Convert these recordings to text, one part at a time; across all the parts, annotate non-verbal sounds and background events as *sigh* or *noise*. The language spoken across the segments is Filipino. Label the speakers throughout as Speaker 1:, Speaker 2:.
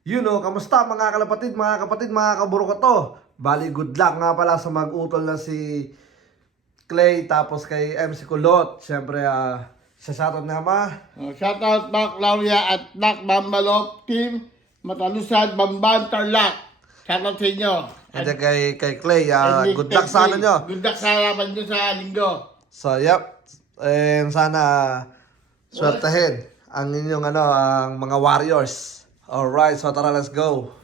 Speaker 1: You know, kamusta mga kalapatid, mga kapatid, mga kaburo ko to? Bali, good luck nga pala sa mag-utol na si Clay tapos kay MC Kulot. Siyempre, ah, sa shoutout na ma.
Speaker 2: Uh, shoutout Doc Lauria at Doc Bambalok Team Matalusan Bamban Tarlac. Shoutout sa inyo.
Speaker 1: And then kay, kay Clay,
Speaker 2: And
Speaker 1: good luck sa ano nyo.
Speaker 2: Good luck sa laban nyo sa linggo.
Speaker 1: So, yep. And sana swertehin ang inyong ano, ang mga warriors. Alright, so tara, let's go.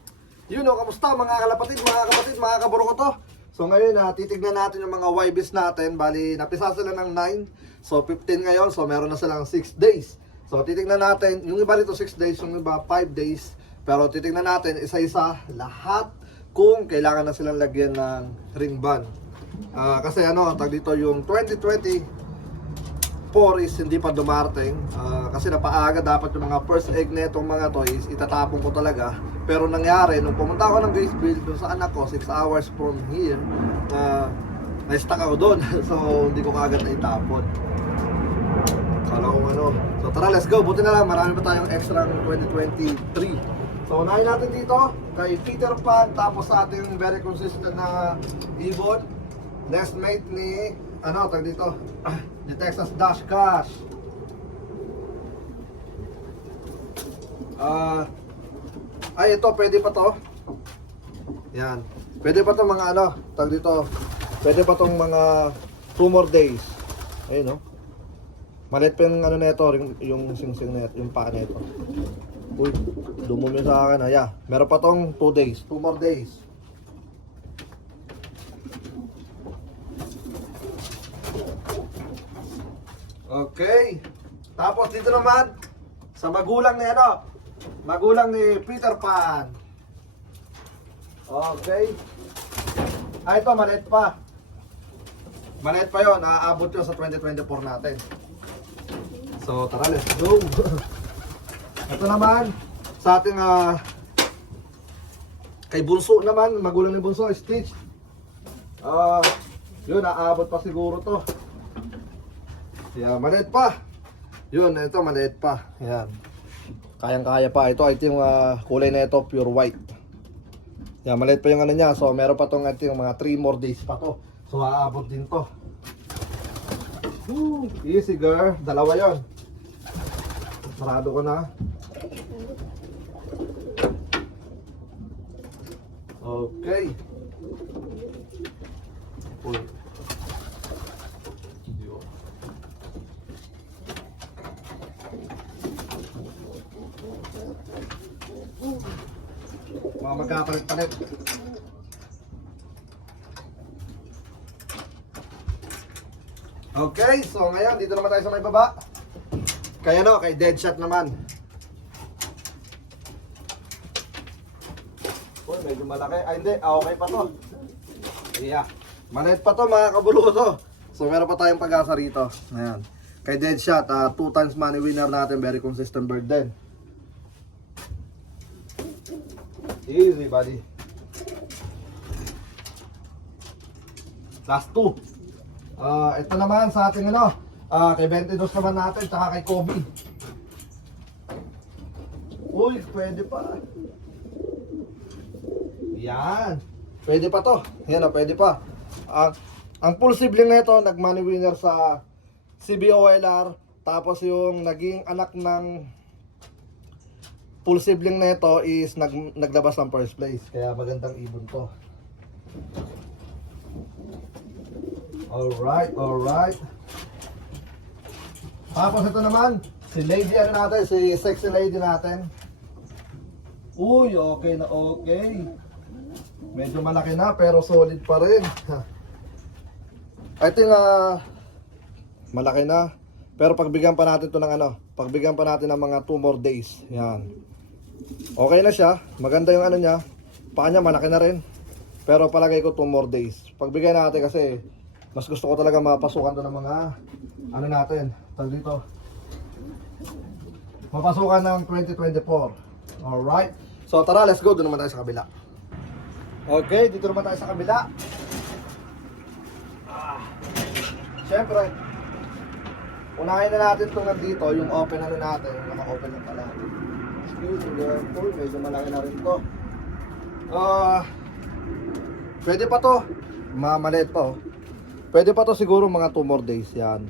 Speaker 1: You know, kamusta mga kalapatid, mga kapatid, mga kaburo ko to? So ngayon, na titignan natin yung mga YBs natin. Bali, napisa sila ng 9. So 15 ngayon, so meron na silang 6 days. So titignan natin, yung iba dito 6 days, yung iba 5 days. Pero titignan natin isa-isa lahat kung kailangan na silang lagyan ng ring band. Ah, kasi ano, tag dito yung 2020 4 is hindi pa dumarating. Ah, kasi napaaga dapat yung mga first egg na itong mga to is itatapon ko talaga. Pero nangyari nung pumunta ako ng Graceville doon sa anak ko 6 hours from here na na-stuck ako doon *laughs* so hindi ko kaagad na itapon kala ko ano. So tara let's go. Buti na lang marami pa tayong extra ng 2023 so unahin natin dito kay Peter Pan tapos sa ating very consistent na ibon nestmate ni ano tag dito the Texas Dash Cash ah ay ito pwede pa to yan pwede pa to mga ano tag dito pwede pa tong mga 2 more days ayun no Malit pa yung ano na ito, yung, yung sing-sing na ito, yung paa na ito. Uy, dumumi sa akin. Ah, yeah. Meron pa tong 2 days. 2 more days. Okay. Tapos dito naman, sa magulang ni ano, magulang ni Peter Pan. Okay. Ah, ito, maliit pa. Maliit pa yon, naaabot yun sa 2024 natin. So, tara, let's go. *laughs* ito naman, sa ating ah, kay Bunso naman, magulang ni Bunso, Stitch. Ah, yun, naaabot pa siguro to. Yeah, maliit pa. Yun, ito maliit pa. Yan. Kayang-kaya pa. Ito, ito yung ah, kulay na ito, pure white. Yan, maliit pa yung ano niya. So, meron pa tong ito yung mga 3 more days pa to. So, aabot din to. Woo, easy girl. Dalawa yon. Sarado ko na. Okay. Uy. Magkapalit-palit. Okay, so ngayon dito naman tayo sa may baba. Kaya no, kay Deadshot naman. Uy, medyo malaki. Ay, hindi. Ah, okay pa to. Yeah. Maliit pa to, mga kabuluto. So, meron pa tayong pag-asa rito. Ayan. Kay Deadshot, ah, two times money winner natin. Very consistent bird din. Easy, buddy. Last two. Ah, ito naman sa ating ano, ah, kay 22 naman natin, tsaka kay Kobe. Uy, pwede pa. Yan. Pwede pa to. Yan o, pwede pa. Ang ang full sibling na ito, nag-money winner sa CBOLR. Tapos yung naging anak ng full sibling na ito is nag, naglabas ng first place. Kaya magandang ibon to. Alright, alright. Tapos ito naman, si lady ano natin, si sexy lady natin. Uy, okay na okay. Medyo malaki na pero solid pa rin. I think ah malaki na. Pero pagbigyan pa natin to ng ano, pagbigyan pa natin ng mga 2 more days. Yan. Okay na siya. Maganda yung ano niya. Paa niya malaki na rin. Pero palagay ko 2 more days. Pagbigyan natin kasi mas gusto ko talaga mapasukan to ng mga ano natin. Tag dito. Mapasukan ng 2024. Alright. So tara, let's go. Doon naman tayo sa kabila. Okay, dito naman tayo sa kabila. Ah. Siyempre, unahin na natin itong nandito, yung open ano natin, naka-open na pala. Yun, po, medyo malaki na rin to. Ah, pwede pa to. Mamalit pa oh. Pwede pa to siguro mga 2 more days yan.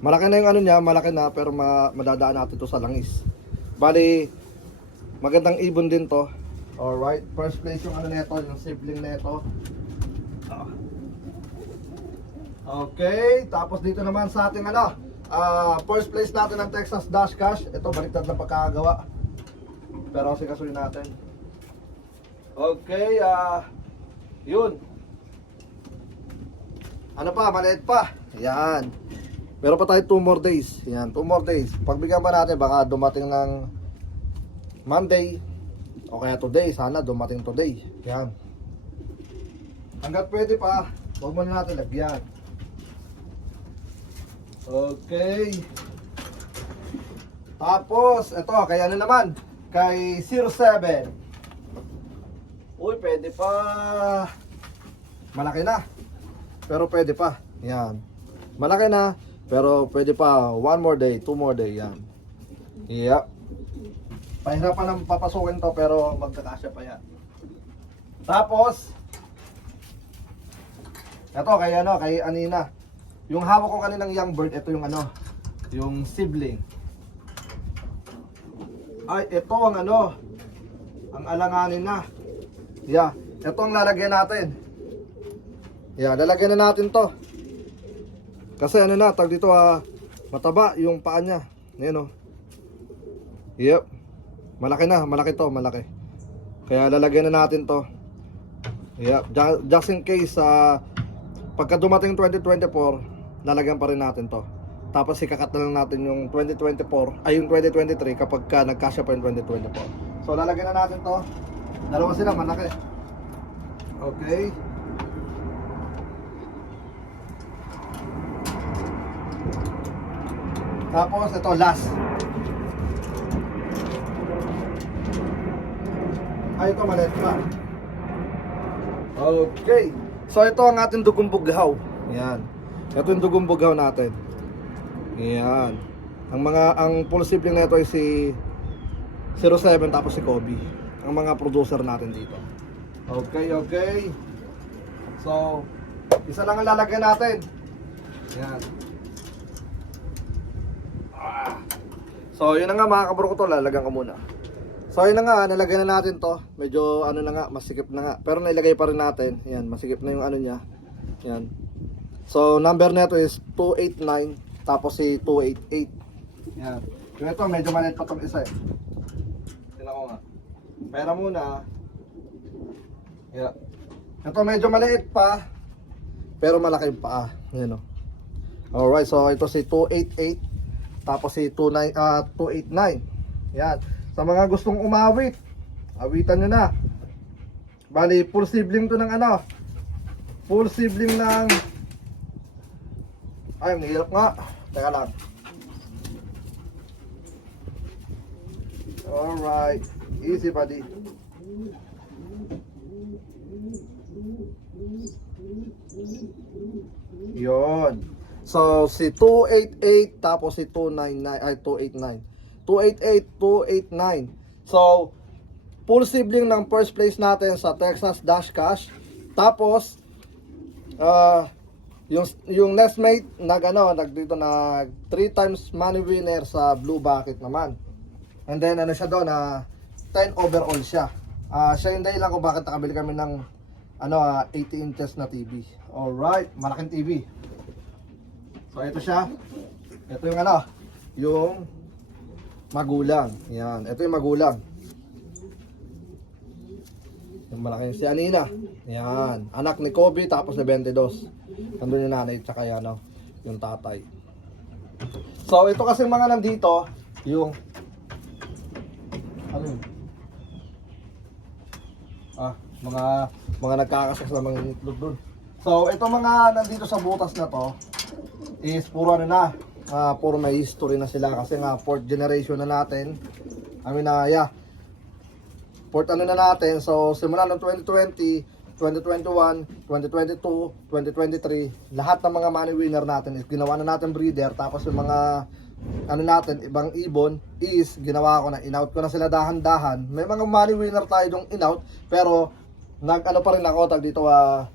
Speaker 1: Malaki na yung ano niya, malaki na pero ma madadaan natin to sa langis. Bali, magandang ibon din to. Alright, first place yung ano nito, yung sibling nito. Ah. Okay, tapos dito naman sa ating ano, ah, first place natin ng Texas Dash Cash. Ito, baliktad na pagkakagawa. Pero kasi kasuyin natin. Okay, ah, yun. Ano pa, maliit pa. Yan. Meron pa tayo 2 more days. Yan, 2 more days. Pagbigyan pa natin, baka dumating ng Monday. O kaya today, sana dumating today. Yan. Hanggat pwede pa, huwag mo na natin lagyan. Okay. Tapos, ito, kay ano naman? Kay 07. Uy, pwede pa. Malaki na. Pero pwede pa. Yan. Malaki na. Pero pwede pa. One more day, two more day. Yan. Yep. Pahirapan ng papasukin to pero magkakasya pa yan. Tapos, ito kay ano, kay Anina. Yung hawak ko kaninang young bird, ito yung ano, yung sibling. Ay, ito ang ano, ang alanganin na. Yeah, ito ang lalagyan natin. Yeah, lalagyan na natin to. Kasi ano na, tag dito ah, mataba yung paa niya. Ayan oh. Yep. Malaki na, malaki to, malaki. Kaya lalagyan na natin to. Yep, ju- just in case sa pagka dumating 2024, lalagyan pa rin natin to. Tapos ikakat na lang natin yung 2024, ay yung 2023 kapag ka nagkasya pa yung 2024. So lalagyan na natin to. Dalawa sila, malaki. Okay. Tapos ito last. Ay ito maliit pa. Okay. So ito ang ating dugong bughaw. Yan. Ito yung dugong bughaw natin. Yan. Ang mga ang full sibling nito ay si 07 tapos si Kobe. Ang mga producer natin dito. Okay, okay. So, isa lang ang lalagyan natin. Yan. Ah. So, yun na nga mga kabro ko to, lalagyan ko muna. So, yun na nga, nalagyan na natin to. Medyo ano na nga, masikip na nga. Pero nailagay pa rin natin. Yan, masikip na yung ano niya. Yan. So, number nito is 289, tapos si 288. Yan. Yung ito, medyo maliit pa itong isa eh. Tingnan ko nga. Pera muna. Yeah. Ito medyo maliit pa, pero malaki yung paa. Yan o. Alright, so ito si 288, tapos si 29, ah 289. Yan. Sa mga gustong umawit, awitan nyo na. Bali, full sibling to ng ano, full sibling ng, ay, ang hirap nga. Teka lang. Alright. Easy buddy. Yon. So, si 288 tapos si 299 ay 289. 288, 289. So, full sibling ng first place natin sa Texas Dash Cash. Tapos, ah yung yung nestmate nag ano, nag dito nag 3 times money winner sa Blue Bucket naman. And then ano siya doon na 10 overall siya. Ah siya yung dahilan kung bakit nakabili kami ng ano ah, 80 inches na TV. All right, malaking TV. So ito siya. Ito yung ano, yung magulang. Yan, ito yung magulang. Malaki si Anina. Yan, anak ni Kobe tapos na 22. Nandun yung nanay tsaka yung, ano, yung tatay. So ito kasi mga nandito, yung ano yun? Ah, mga mga nagkakasas na mga itlog doon. So, ito mga nandito sa butas na to is puro ano na, ah, puro may history na sila kasi nga fourth generation na natin. I mean, na yeah. Fourth ano na natin. So, simula ng 2020, 2021, 2022, 2023, lahat ng mga money winner natin is ginawa na natin breeder tapos yung mga ano natin, ibang ibon is ginawa ko na in-out ko na sila dahan-dahan. May mga money winner tayo yung in-out pero nag ano pa rin ako tag dito ah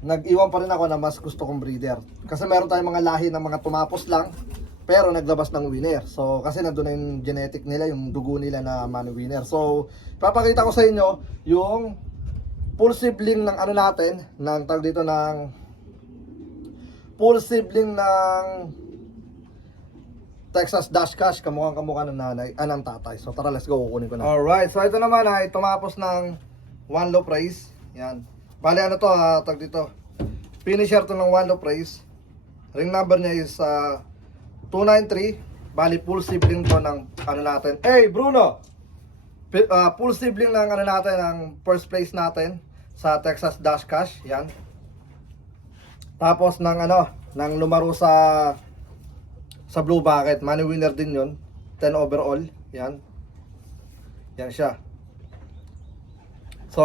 Speaker 1: nag-iwan pa rin ako na mas gusto kong breeder. Kasi meron tayong mga lahi ng mga tumapos lang pero naglabas ng winner. So kasi nandun na yung genetic nila, yung dugo nila na money winner. So papakita ko sa inyo yung full sibling ng ano natin, ng tag dito ng full sibling ng Texas Dash Cash, kamukhang kamukha ng nanay, ah, ng tatay. So tara, let's go, kukunin ko na. Alright, so ito naman ay tumapos ng one low price. Yan. Bale ano to, ah, tag dito. Finisher to ng one low price. Ring number niya is ah, 293. Bali full sibling to ng ano natin. Hey Bruno! Ah, full sibling ng ano natin, ng first place natin sa Texas Dash Cash. Yan. Tapos ng ano, ng lumaro sa sa Blue Bucket, money winner din 'yon. 10 overall, 'yan. Yan siya. So,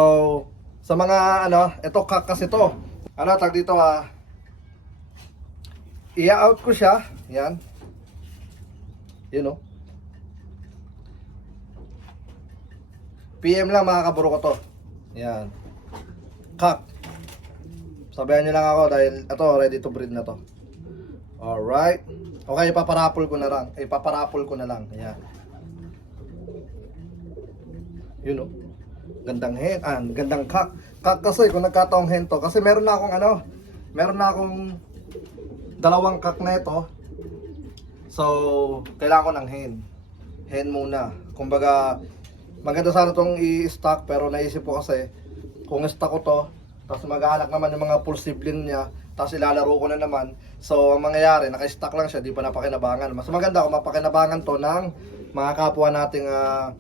Speaker 1: sa mga ano, ito kak kasi to. Ano tag dito ah. Ia-out ko siya, 'yan. You know. PM lang mga kaburo ko to. Yan. Kak. Sabihan nyo lang ako dahil ito ready to breed na to. Alright. Okay, ipaparapol ko na lang. Ipaparapol ko na lang. Ayan. Yun oh. Gandang hen. Ah, gandang kak. Kak kasi kung nagkataong hen to. Kasi meron na akong ano. Meron na akong dalawang kak na ito. So, kailangan ko ng hen. Hen muna. Kumbaga, maganda sana itong i-stock pero naisip ko kasi kung stock ko to, tapos maghahanap naman yung mga full sibling niya, tapos ilalaro ko na naman. So, ang mangyayari, naka-stock lang siya, di pa napakinabangan. Mas maganda kung mapakinabangan to ng mga kapwa nating ah,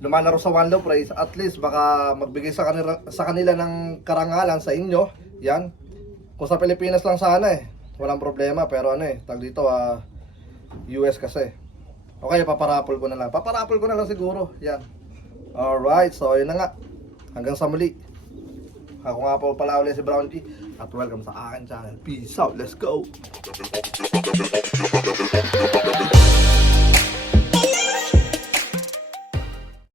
Speaker 1: lumalaro sa one low price. At least, baka magbigay sa kanila, sa kanila ng karangalan sa inyo. Yan. Kung sa Pilipinas lang sana eh, walang problema. Pero ano eh, tag dito, ah, US kasi. Okay, paparapol ko na lang. Paparapol ko na lang siguro. Yan. Alright, so yun na nga. Hanggang sa muli. Ako nga po pala ulit si Brown G. At welcome sa akin channel. Peace out. Let's go.